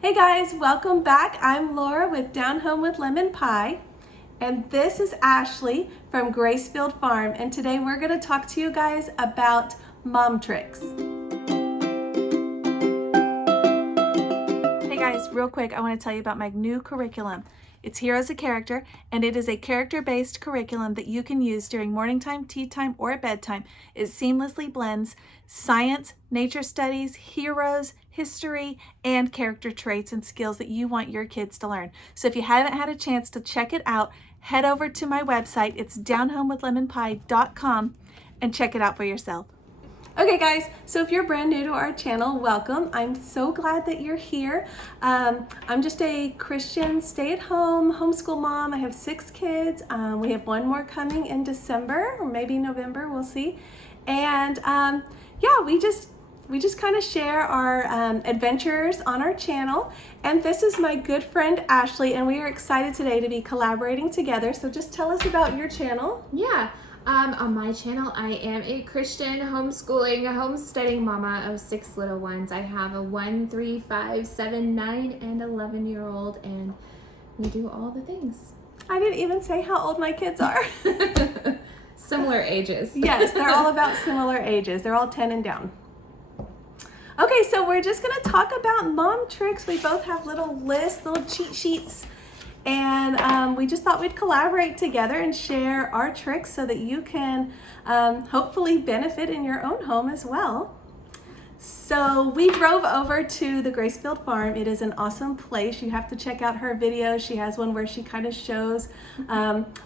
Hey guys, welcome back. I'm Laura with Down Home with Lemon Pie, and this is Ashley from Gracefield Farm, and today we're going to talk to you guys about mom tricks. Hey guys, real quick, I want to tell you about my new curriculum. It's Hero as a Character, and it is a character-based curriculum that you can use during morning time, tea time, or bedtime. It seamlessly blends science, nature studies, heroes, history, and character traits and skills that you want your kids to learn. So if you haven't had a chance to check it out, head over to my website. It's downhomewithlemonpie.com and check it out for yourself. Okay guys, so if you're brand new to our channel, welcome. I'm so glad that you're here. I'm just a Christian stay-at-home homeschool mom. I have 6 kids. We have one more coming in December or maybe November, we'll see. And yeah, we just kind of share our adventures on our channel. And this is my good friend Ashley, and we are excited today to be collaborating together. So just tell us about your channel. Yeah. On my channel, I am a Christian homesteading mama of 6 little ones. I have a 1, 3, 5, 7, 9, and 11-year-old, and we do all the things. I didn't even say how old my kids are. Similar ages. Yes, they're all about similar ages. They're all 10 and down. Okay, so we're just gonna talk about mom tricks. We both have little lists, little cheat sheets. And we just thought we'd collaborate together and share our tricks so that you can hopefully benefit in your own home as well. So we drove over to the Gracefield Farm. It is an awesome place. You have to check out her video. She has one where she kind of shows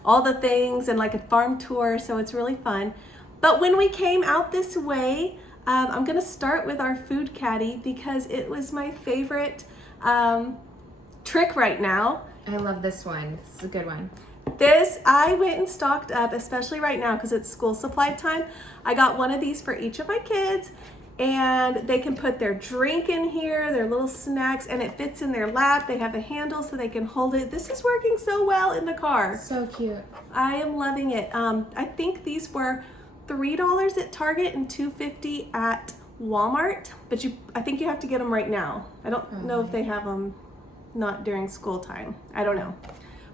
all the things and like a farm tour, so it's really fun. But when we came out this way, I'm gonna start with our food caddy because it was my favorite trick right now. I love this one. This is a good one. This, I went and stocked up, especially right now because it's school supply time. I got one of these for each of my kids, and they can put their drink in here, their little snacks, and it fits in their lap. They have a handle so they can hold it. This is working so well in the car. So cute. I am loving it. I think these were $3 at Target and $2.50 at Walmart, but I think you have to get them right now. I don't know if they have them not during school time. I don't know.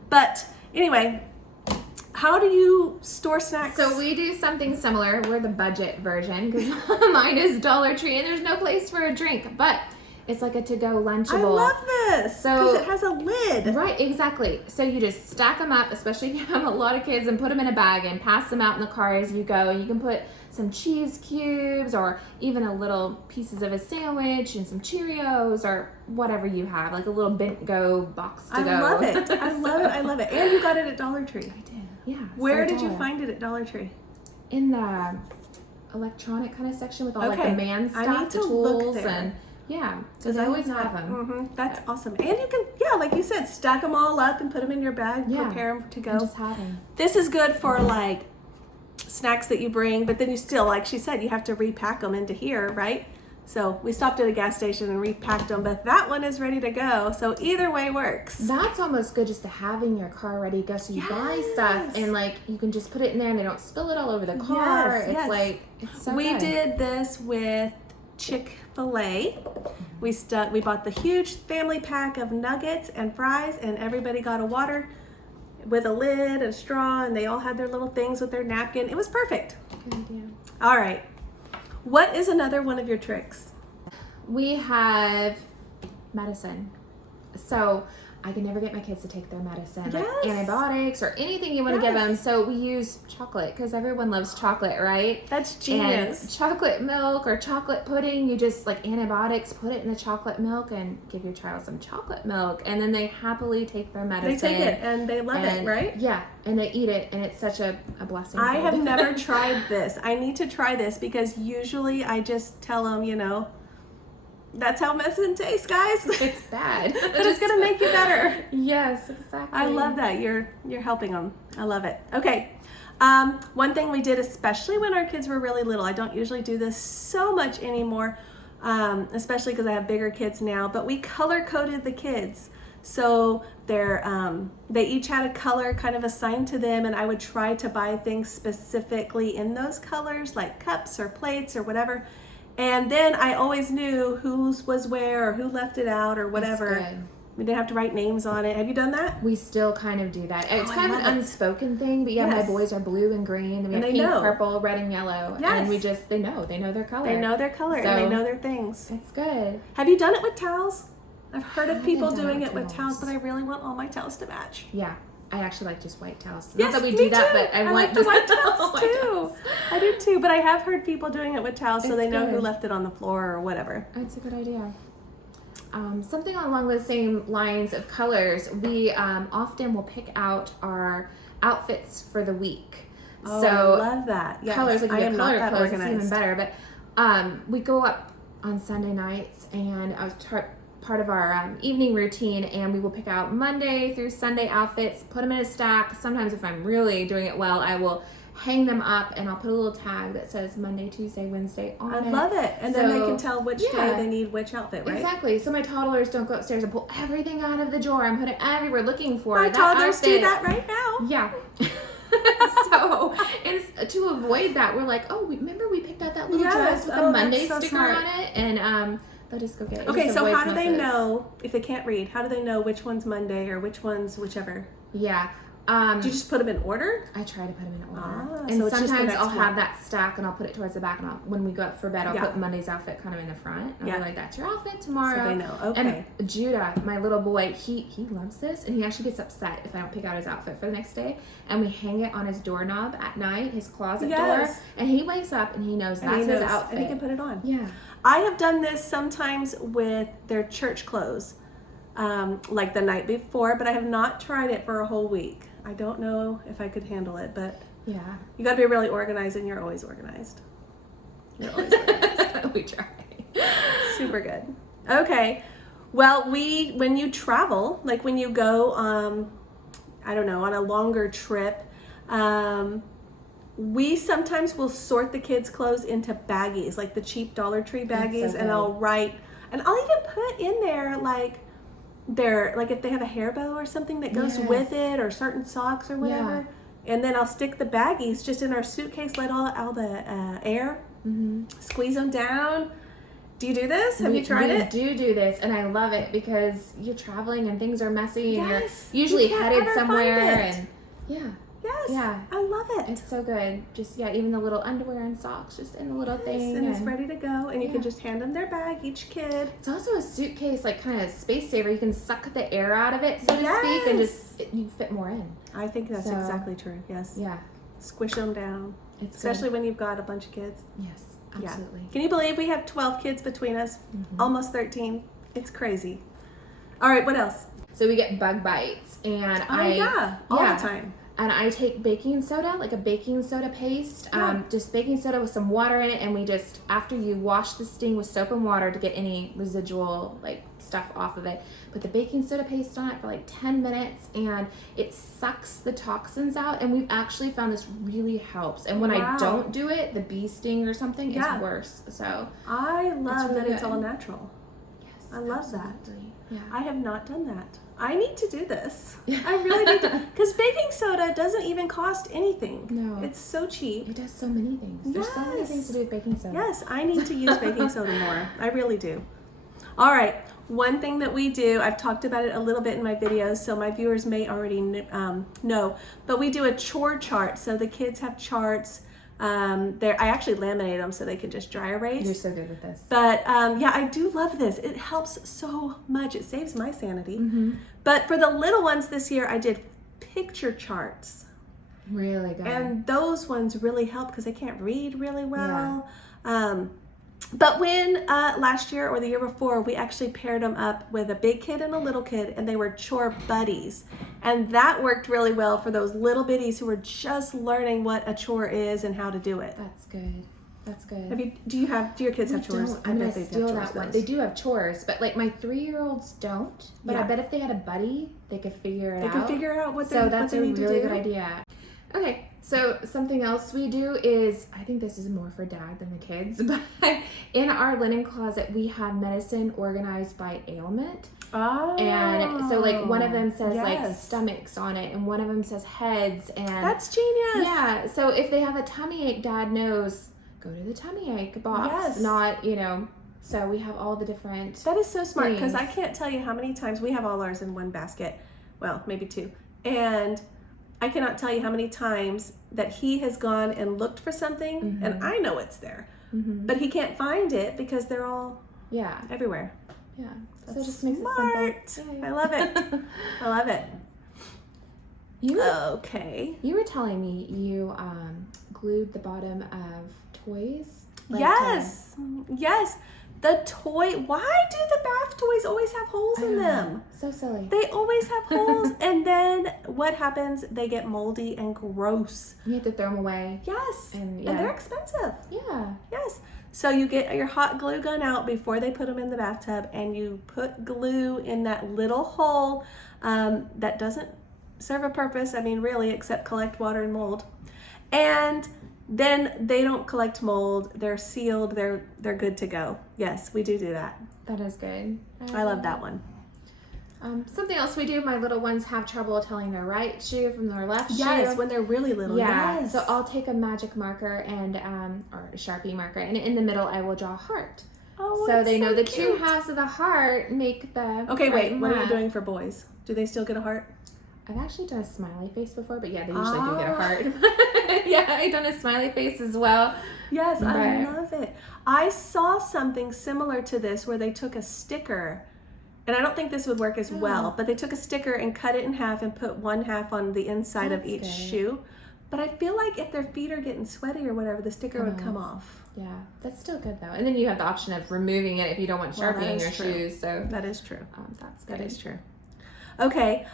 But anyway, how do you store snacks? So we do something similar. We're the budget version because mine is Dollar Tree and there's no place for a drink, but it's like a to-go Lunchable. I love this because it has a lid. Right, exactly. So you just stack them up, especially if you have a lot of kids, and put them in a bag and pass them out in the car as you go. And you can put some cheese cubes or even a little pieces of a sandwich and some Cheerios or whatever you have, like a little bent-go box to go. I love it. I love it. I love it. And you got it at Dollar Tree. I did, yeah. Where did you find it at Dollar Tree? In the electronic kind of section with all like the man I stuff, need the to look tools, there. and yeah, so they always have them. That's awesome. And you can, yeah, like you said, stack them all up and put them in your bag, prepare them to go. And just have them. This is good for like snacks that you bring, but then you still, like she said, you have to repack them into here, right? So we stopped at a gas station and repacked them, but that one is ready to go. So either way works. That's almost good just to have in your car ready to go. So you buy stuff and like you can just put it in there and they don't spill it all over the car. It's like, it's so We good. did this with Chick-fil-A. We bought the huge family pack of nuggets and fries, and everybody got a water with a lid and a straw, and they all had their little things with their napkin. It was perfect. Good idea. All right. What is another one of your tricks? We have medicine. So I can never get my kids to take their medicine, like antibiotics or anything you want to give them. So we use chocolate because everyone loves chocolate, right? That's genius. And chocolate milk or chocolate pudding, you just like antibiotics, put it in the chocolate milk and give your child some chocolate milk. And then they happily take their medicine. They take it and they love it, right? Yeah, and they eat it and it's such a blessing. I have never tried this. I need to try this because usually I just tell them, you know, that's how medicine tastes, guys. It's bad. But it's going to make you better. Yes, exactly. I love that. You're helping them. I love it. Okay. One thing we did, especially when our kids were really little, I don't usually do this so much anymore, especially because I have bigger kids now, but we color-coded the kids. So they each had a color kind of assigned to them, and I would try to buy things specifically in those colors, like cups or plates or whatever. And then I always knew whose was where or who left it out or whatever. That's good. We didn't have to write names on it. Have you done that? We still kind of do that. It's I kind of love an it. unspoken thing, but yeah, my Yes. boys are blue and green, and we And have they pink, know. purple, red, and yellow. Yes. And they know their color. They know their color and they So- know their things. It's good. Have you done it with towels? I've heard of haven't people done it doing with it with towels, towels. but I really want all my towels to match. Yeah. I actually like just white towels. Yes, Not that we me do that, too. but I want like the just white towels white too. towels. I do too, but I have heard people doing it with towels so It's they know who good. left it on the floor or whatever. That's a good idea. Something along the same lines of colors, we often will pick out our outfits for the week. Oh, So I love that. Yes. colors, like you I get am not color that clothes, it's organized. even better. But we go up on Sunday nights, and I was part of our evening routine, and we will pick out Monday through Sunday outfits, put them in a stack. Sometimes if I'm really doing it well, I will hang them up, and I'll put a little tag that says Monday, Tuesday, Wednesday on it. I love it. And then they So, can tell which day yeah. they need which outfit, right? Exactly. So my toddlers don't go upstairs and pull everything out of the drawer and put it everywhere looking for My that toddlers do outfit. that right now. Yeah. So, and to avoid that, we're like, oh, remember we picked out that little Yes. dress with Oh, the that's Monday so sticker smart. on it, and they'll just go get it. Okay, just so avoids how do they messes. know, if they can't read, how do they know which one's Monday or which one's whichever? Yeah. Do you just put them in order? I try to put them in order. Ah, And so it's just the sometimes next I'll one. have that stack and I'll put it towards the back, and when we go up for bed, I'll Yeah. put Monday's outfit kind of in the front. And Yeah. I'll be like, that's your outfit tomorrow. So they know. Okay. And Judah, my little boy, he loves this, and he actually gets upset if I don't pick out his outfit for the next day. And we hang it on his doorknob at night, his closet Yes. door, and he wakes up and he knows And that's he knows, his outfit. and he can put it on. Yeah. I have done this sometimes with their church clothes, like the night before, but I have not tried it for a whole week. I don't know if I could handle it, but Yeah. you got to be really organized, and you're always organized. You're always organized. We try. Super good. Okay. Well, when you travel, like when you go, I don't know, on a longer trip, we sometimes will sort the kids' clothes into baggies, like the cheap Dollar Tree baggies, so and good. I'll write, and I'll even put in there like if they have a hair bow or something that goes Yes. with it, or certain socks or whatever. And then I'll stick the baggies just in our suitcase, let all the air, squeeze them down. Do you do this? Have you tried it? We do this, and I love it because you're traveling and things are messy, and Yes. you're usually You can't headed ever somewhere, find it. and yeah. Yes. Yeah. I love it. It's so good. Just, even the little underwear and socks just in the little thing. And it's ready to go, and you Yeah. can just hand them their bag, each kid. It's also a suitcase, like kind of space saver. You can suck the air out of it, so to speak, and you fit more in. I think that's So- exactly true. Yes. Yeah. Squish them down, It's especially when you've got a bunch of kids. good. Yes, absolutely. Yeah. Can you believe we have 12 kids between us? Almost 13. It's crazy. All right, what else? So we get bug bites, and All the time. And I take baking soda, like a baking soda paste, just baking soda with some water in it, and we just, after you wash the sting with soap and water to get any residual like stuff off of it, put the baking soda paste on it for like 10 minutes, and it sucks the toxins out, and we've actually found this really helps. And when Wow. I don't do it, the bee sting or something Yeah. is worse. So I love really that it's good. all natural. yes, I love that. absolutely. Yeah. I have not done that. I need to do this. I really need to. Because baking soda doesn't even cost anything. No. It's so cheap. It does so many things. There's so many Yes. things to do with baking soda. Yes, I need to use baking soda more. I really do. All right. One thing that we do, I've talked about it a little bit in my videos, so my viewers may already know, but we do a chore chart. So the kids have charts. I actually laminate them so they can just dry erase. You're so good with this. But I do love this. It helps so much. It saves my sanity. Mm-hmm. But for the little ones this year, I did picture charts. Really good. And those ones really help because they can't read really well. But when last year or the year before, we actually paired them up with a big kid and a little kid, and they were chore buddies. And that worked really well for those little bitties who were just learning what a chore is and how to do it. That's good. That's good. Do your kids have chores? Don't. I'm bet gonna they have steal chores, that one. those. They do have chores, but like my 3-year-olds don't. But I Yeah. bet if they had a buddy, they could figure it out. They can figure out what they, So what that's they a need really to do. good idea. Okay, so something else we do is, I think this is more for dad than the kids, but in our linen closet we have medicine organized by ailment. Oh, And so like one of them says like yes. stomachs on it, and one of them says heads, and That's genius. yeah, so if they have a tummy ache, dad knows go to the tummy ache box. Yes. Not, you know, so we have all the different. That is so smart, because I things. can't tell you how many times we have all ours in one basket. Well, maybe two. And I cannot tell you how many times that he has gone and looked for something, and I know it's there, but he can't find it because they're all Yeah. everywhere. Yeah. So That's it just makes smart. it simple. Yay. I love it. I love it. You Okay. You were telling me you glued the bottom of toys. like, Yes. Yes. The toy. Why do the bath toys always have holes I in don't know. them? So silly. They always have holes, and then what happens? They get moldy and gross. You have to throw them away. Yes. And, And yeah. they're expensive. Yeah. Yes. So you get your hot glue gun out before they put them in the bathtub, and you put glue in that little hole that doesn't serve a purpose, I mean, really, except collect water and mold. And then they don't collect mold. They're sealed. They're good to go. Yes, we do that. That is good. I love that one. Something else we do, my little ones have trouble telling their right shoe from their left Yes, shoe. when they're really little. Yeah. Yes. So I'll take a magic marker and or a Sharpie marker, and in the middle I will draw a heart. Oh, So it's they know the two cute. halves of the heart make the Okay, right wait. and What are you left. doing for boys? Do they still get a heart? I've actually done a smiley face before, but yeah, they usually do get a Ah. heart. Yeah, I've done a smiley face as well. Yes, I Right. love it. I saw something similar to this where they took a sticker, and I don't think this would work as well, but they took a sticker and cut it in half and put one half on the inside of That's each good. shoe. But I feel like if their feet are getting sweaty or whatever, the sticker would come off. Yeah, that's still good though. And then you have the option of removing it if you don't want Well, that Sharpie in is your true. shoes. So That is true. that's good. That is true. Okay,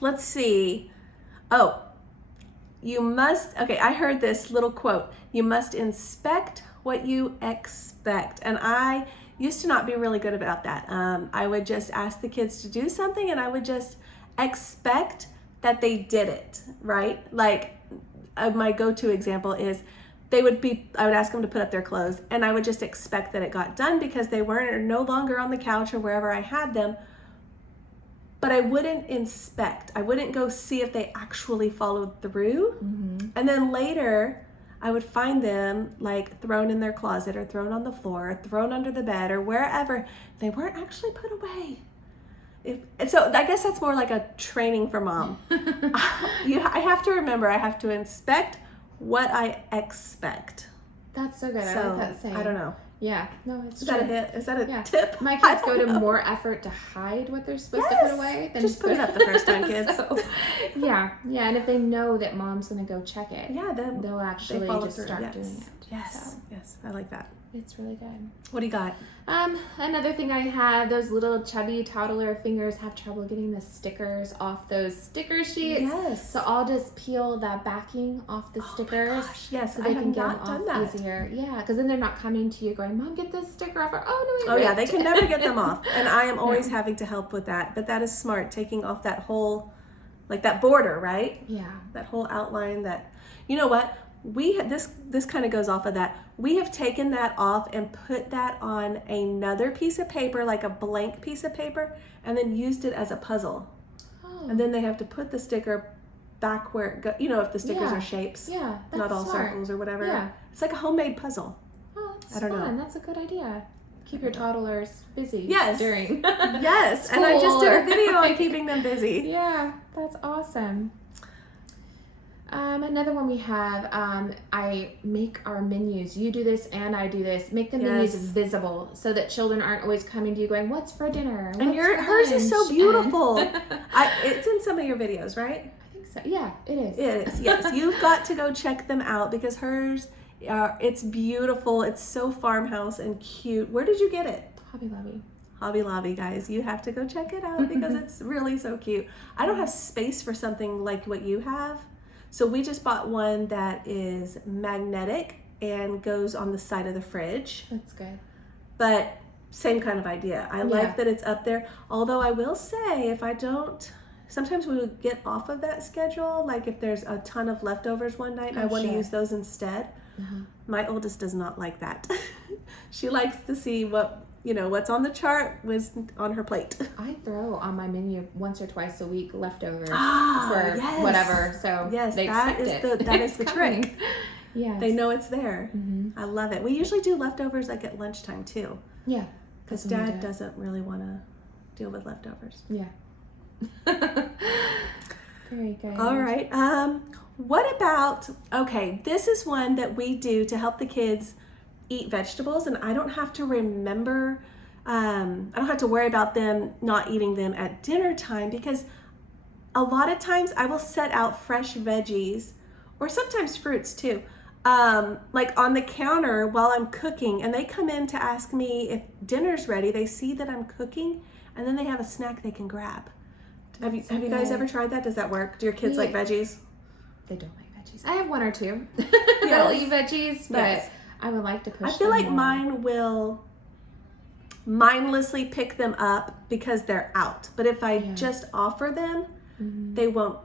let's see. Oh, you must, okay, I heard this little quote. You must inspect what you expect. And I used to not be really good about that. I would just ask the kids to do something, and I would just expect that they did it, right? Like my go-to example is I would ask them to put up their clothes, and I would just expect that it got done because they weren't or no longer on the couch or wherever I had them. But I wouldn't inspect. I wouldn't go see if they actually followed through. And then later, I would find them like thrown in their closet or thrown on the floor or thrown under the bed or wherever. They weren't actually put away. So I guess that's more like a training for mom. I have to remember, I have to inspect what I expect. That's so good. I So like that saying. I don't know. Yeah, no, it's Is true. that a hit? Is that a Yeah. tip? My I kids don't go to know. more effort to hide what they're supposed to Yes. put away than Just put it up the first time, kids. So, yeah, and if they know that mom's gonna go check it, Yeah, then they'll they actually follow just through. start Yes. doing it. Yes. So Yes. I like that. it's really good. What do you got? Another thing I have, those little chubby toddler fingers have trouble getting the stickers off those sticker sheets. Yes. So I'll just peel the backing off the stickers. Gosh, yes, So I they have can get not them done off that. easier. Yeah, because then they're not coming to you going, Mom, get this sticker off. Or, oh, no, Oh it yeah, they ripped." can never get them off, and I am always having to help with that. But that is smart, taking off that whole, like that border, right? Yeah. That whole outline. That, you know what? This kind of goes off of that. We have taken that off and put that on another piece of paper, like a blank piece of paper, and then used it as a puzzle. Oh. And then they have to put the sticker back where it go. You know, if the stickers Yeah. are shapes, Yeah, that's not all smart. circles or whatever. Yeah. It's like a homemade puzzle. Oh, that's I don't know. fun. That's a good idea. Keep your toddlers busy Yes. during. Yes, and I just did a School or- video on keeping them busy. Yeah, that's awesome. Another one we have, I make our menus. You do this and I do this. Make the menus Yes. visible so that children aren't always coming to you going, "What's for dinner?" And What's for hers is so lunch?" beautiful. And- It's in some of your videos, right? I think so. Yeah, it is. It is. Yes, you've got to go check them out because hers, it's beautiful. It's so farmhouse and cute. Where did you get it? Hobby Lobby. Hobby Lobby, guys. You have to go check it out because it's really so cute. I don't have space for something like what you have. So we just bought one that is magnetic and goes on the side of the fridge. That's good. But same kind of idea. I Yeah. like that it's up there. Although I will say, if I don't, sometimes we would get off of that schedule. Like if there's a ton of leftovers one night and I Oh, want to sure. use those instead. My oldest does not like that. She likes to see what's on the chart was on her plate. I throw on my menu once or twice a week leftovers Ah, for yes. whatever. So Yes, they that expect is it. that is It's the coming. trick. Yes. They know it's there. Mm-hmm. I love it. We usually do leftovers like at lunchtime too. Yeah. Because That's when we Dad do it. doesn't really want to deal with leftovers. Yeah. Very good. All right. What about, okay, this is one that we do to help the kids eat vegetables, and I don't have to remember, I don't have to worry about them not eating them at dinner time, because a lot of times I will set out fresh veggies, or sometimes fruits too, like on the counter while I'm cooking, and they come in to ask me if dinner's ready. They see that I'm cooking, and then they have a snack they can grab. Have you guys ever tried that? Does that work? Do your kids like veggies? They don't like veggies. I have one or two Yes. that'll eat veggies, but Yes. I would like to push. I feel them like more. mine will mindlessly pick them up because they're out. But if I just offer them, they won't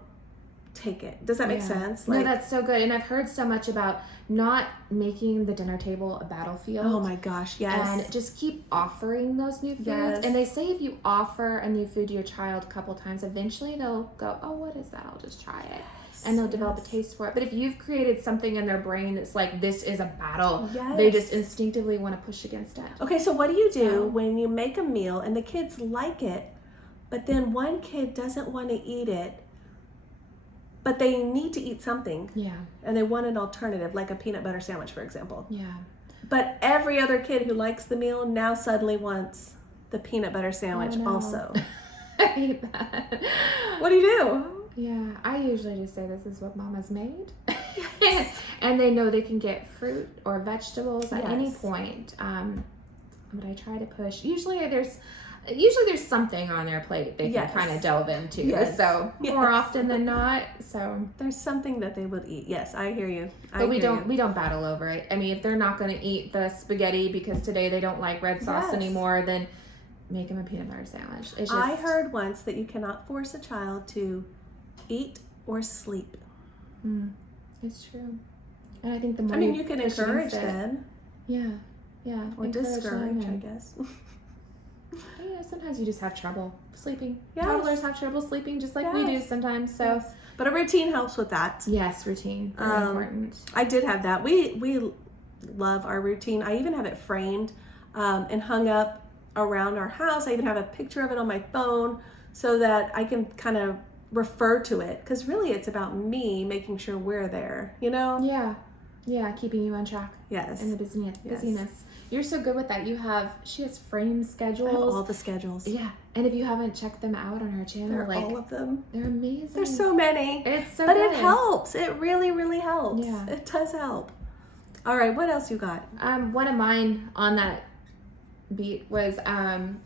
take it. Does that make sense? No, that's so good. And I've heard so much about not making the dinner table a battlefield. Oh my gosh, yes. And just keep offering those new foods. Yes. And they say if you offer a new food to your child a couple times, eventually they'll go, oh, what is that? I'll just try it. And they'll develop a taste for it. But if you've created something in their brain that's like, this is a battle, they just instinctively want to push against it. Okay, so what do you do when you make a meal and the kids like it, but then one kid doesn't want to eat it, but they need to eat something? Yeah. And they want an alternative, like a peanut butter sandwich, for example. Yeah. But every other kid who likes the meal now suddenly wants the peanut butter sandwich also. I hate that. What do you do? Yeah, I usually just say this is what Mama's made. And they know they can get fruit or vegetables at any point. But I try to push. Usually there's something on their plate they can kind of delve into. Yes. So more often than not. So there's something that they would eat. Yes, I hear you. But we don't battle over it. I mean, if they're not going to eat the spaghetti because today they don't like red sauce anymore, then make them a peanut butter sandwich. It's just, I heard once that you cannot force a child to eat or sleep. It's true. And I think the more you can encourage them. Yeah. Or discourage, I guess. Yeah, sometimes you just have trouble sleeping. Yes. Toddlers have trouble sleeping just like we do sometimes. So But a routine helps with that. yes, routine. Very important. I did have that. We love our routine. I even have it framed and hung up around our house. I even have a picture of it on my phone so that I can kind of refer to it, because really it's about me making sure we're there, Yeah, keeping you on track. Yes. And the busyness. You're so good with that. She has frame schedules. I have all the schedules. Yeah, and if you haven't checked them out on her channel, They're all of them. they're amazing. There's so many. It's so but good. it helps. It really, really helps. Yeah. It does help. All right, what else you got? One of mine on that beat was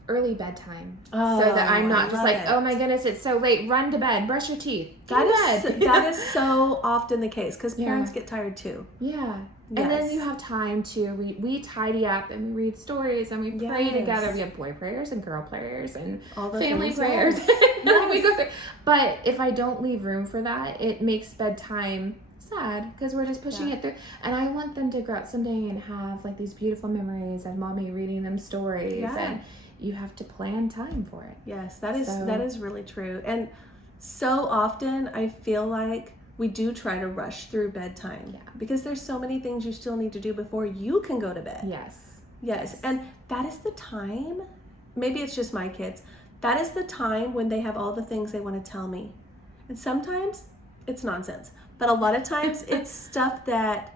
early bedtime, Oh, so that I'm not I just love like, it. oh my goodness, it's so late. Run to bed, brush your teeth, That is so often the case, because parents get tired too. Yeah. And then Yes. you have time to we tidy up and we read stories and we pray Yes. together. We have boy prayers and girl prayers and All the family things, prayers. yes. We go through. But if I don't leave room for that, it makes bedtime sad, because we're just pushing it through. And I want them to grow up someday and have like these beautiful memories of mommy reading them stories. Yeah. And you have to plan time for it. Yes, that is really true. And so often I feel like we do try to rush through bedtime because there's so many things you still need to do before you can go to bed. Yes. And that is the time, maybe it's just my kids, that is the time when they have all the things they want to tell me. And sometimes it's nonsense, but a lot of times it's stuff that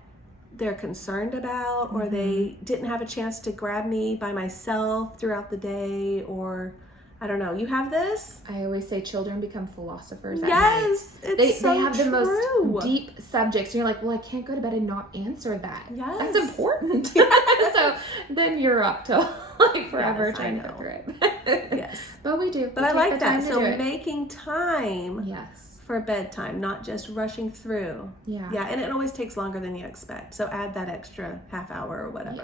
they're concerned about, or they didn't have a chance to grab me by myself throughout the day, or I don't know. You have this? I always say children become philosophers at night. Yes, it's so They have the true. most deep subjects. And you're like, well, I can't go to bed and not answer that. Yes. That's important. So then you're up till like forever trying to go through it. Yes. But we do. But We I take like the that. time to So do it. making time Yes. for bedtime, not just rushing through. Yeah. Yeah, and it always takes longer than you expect. So add that extra half hour or whatever.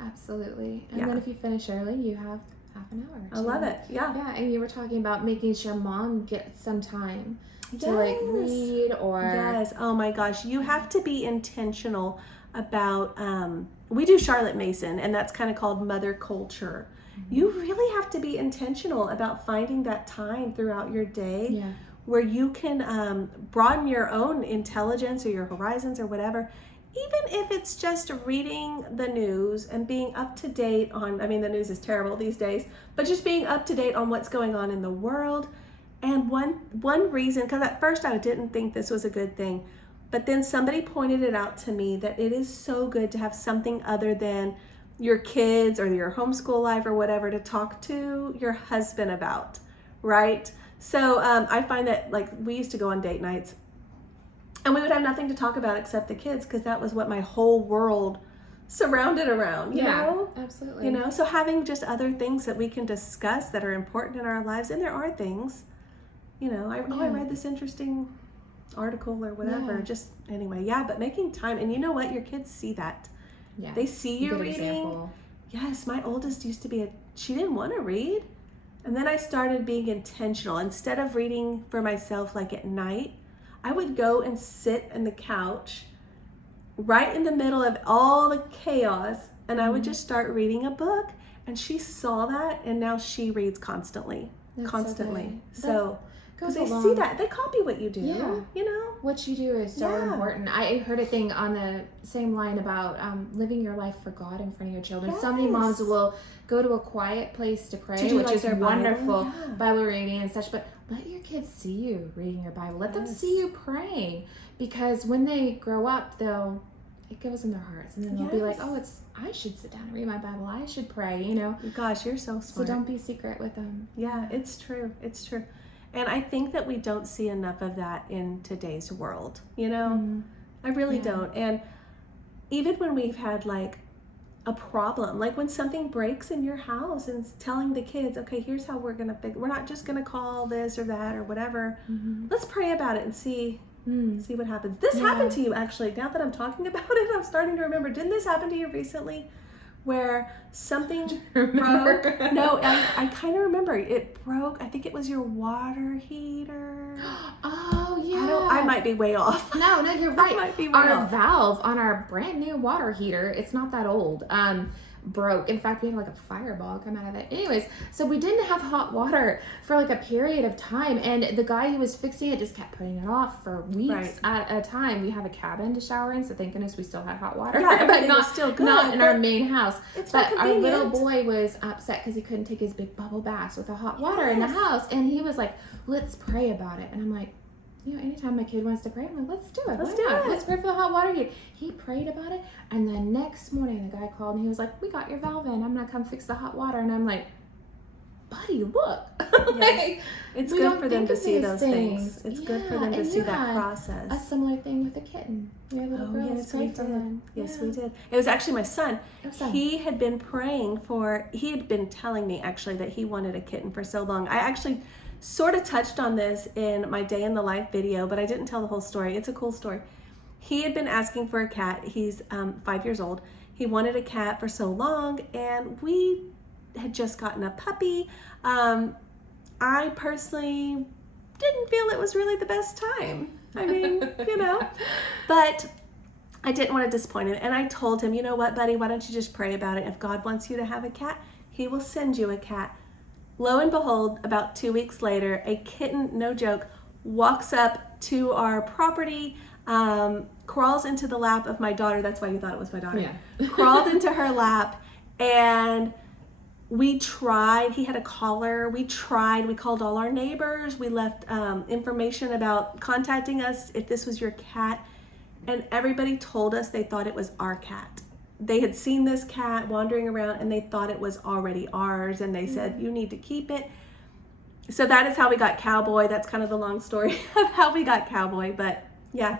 Yeah, absolutely. And Yeah. then if you finish early, you have half an hour. I love it. Yeah. Yeah, and you were talking about making sure mom gets some time to like read or Yes. Oh my gosh. You have to be intentional about we do Charlotte Mason, and that's kind of called mother culture. You really have to be intentional about finding that time throughout your day where you can broaden your own intelligence or your horizons or whatever, even if it's just reading the news and being up to date on, I mean, the news is terrible these days, but just being up to date on what's going on in the world. And one reason, because at first I didn't think this was a good thing, but then somebody pointed it out to me that it is so good to have something other than your kids or your homeschool life or whatever to talk to your husband about, right? So I find that, like, we used to go on date nights and we would have nothing to talk about except the kids, because that was what my whole world surrounded around, you know? Absolutely. You know, so having just other things that we can discuss that are important in our lives, and there are things, you know, I read this interesting article or whatever, just anyway, but making time. And you know what, your kids see that. They see you reading. Example. Yes, my oldest used to be she didn't want to read, and then I started being intentional. Instead of reading for myself like at night, I would go and sit on the couch right in the middle of all the chaos, and I would just start reading a book, and she saw that, and now she reads constantly. So because they see that, they copy what you do. You know, what you do is so important. I heard a thing on the same line about living your life for God in front of your children. So many moms will go to a quiet place to pray, which is wonderful, Bible reading and such, but let your kids see you reading your Bible. Let them see you praying, because when they grow up, it goes in their hearts, and then they'll be like, oh, I should sit down and read my Bible. I should pray, you know. Gosh, you're so smart. So don't be secret with them. Yeah, it's true. It's true. And I think that we don't see enough of that in today's world, you know? I really don't. And even when we've had like a problem, like when something breaks in your house, and telling the kids, okay, here's how we're gonna fix. We're not just gonna call this or that or whatever. Let's pray about it and see what happens. This happened to you, actually. Now that I'm talking about it, I'm starting to remember. Didn't this happen to you recently, where something broke? No, I kind of remember. It broke. I think it was your water heater. Oh, yeah. I might be way off. No, you're right. I might be way our off. valve on our brand new water heater, it's not that old, broke. In fact, we had like a fireball come out of it. Anyways, so we didn't have hot water for like a period of time, and the guy who was fixing it just kept putting it off for weeks at a time. We have a cabin to shower in, so thank goodness we still had hot water. But not in our main house. But our little boy was upset because he couldn't take his big bubble baths with the hot water in the house, and he was like, let's pray about it. And I'm like, you know, anytime my kid wants to pray, I'm like, let's do it. Let's pray for the hot water heater. He prayed about it, and the next morning the guy called and he was like, we got your valve in. I'm gonna come fix the hot water. And I'm like, buddy, look. It's good for them to see those things. It's good for them to see that process. A similar thing with a kitten. We have little girls praying for them. Yes, we did. It was actually my son. He had been telling me actually that he wanted a kitten for so long. I actually sort of touched on this in my day in the life video, but I didn't tell the whole story. It's a cool story. He had been asking for a cat. He's 5 years old. He wanted a cat for so long, and we had just gotten a puppy. I personally didn't feel it was really the best time. I mean, you know, but I didn't want to disappoint him. And I told him, you know what, buddy, why don't you just pray about it? If God wants you to have a cat, he will send you a cat. Lo and behold, about 2 weeks later, a kitten, no joke, walks up to our property, crawls into the lap of my daughter. That's why you thought it was my daughter. Yeah. Crawled into her lap, and we tried. He had a collar. We called all our neighbors. We left information about contacting us if this was your cat, and everybody told us they thought it was our cat. They had seen this cat wandering around, and they thought it was already ours, and they said, you need to keep it. So that is how we got Cowboy. That's kind of the long story of how we got Cowboy, but yeah,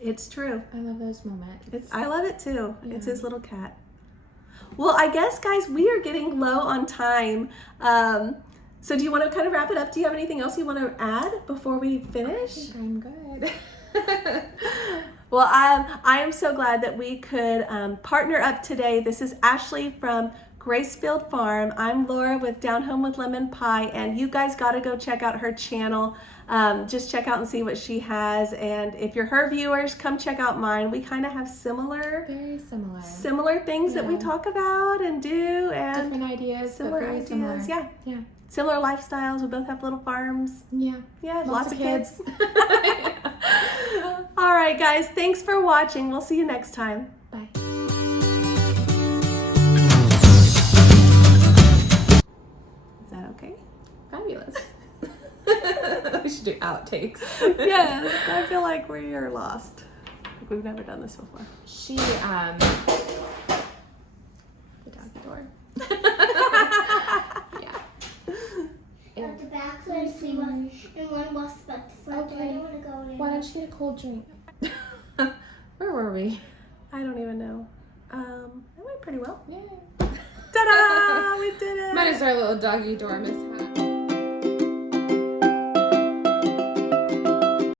it's true. I love those moments. I love it too. Yeah. It's his little cat. Well, I guess, guys, we are getting low on time. So do you want to kind of wrap it up? Do you have anything else you want to add before we finish? I think I'm good. Well, I am so glad that we could partner up today. This is Ashley from Gracefield Farm. I'm Laura with Down Home with Lemon Pie, and you guys got to go check out her channel. Just check out and see what she has, and if you're her viewers, come check out mine. We kind of have very similar things that we talk about and do, and different ideas, similar but very ideas. similar. Yeah. Similar lifestyles. We both have little farms. Yeah. Lots of kids. All right, guys. Thanks for watching. We'll see you next time. Bye. Is that okay? Fabulous. We should do outtakes. Yes. I feel like we are lost. Like we've never done this before. She, the doggy door. Yeah. At the back, so I see one, and one walks back to front. Okay. I don't want to go in. Why don't you get a cold drink? Where were we? I don't even know. That went pretty well. Yay. Ta-da! We did it! Mine is our little doggy door mishap.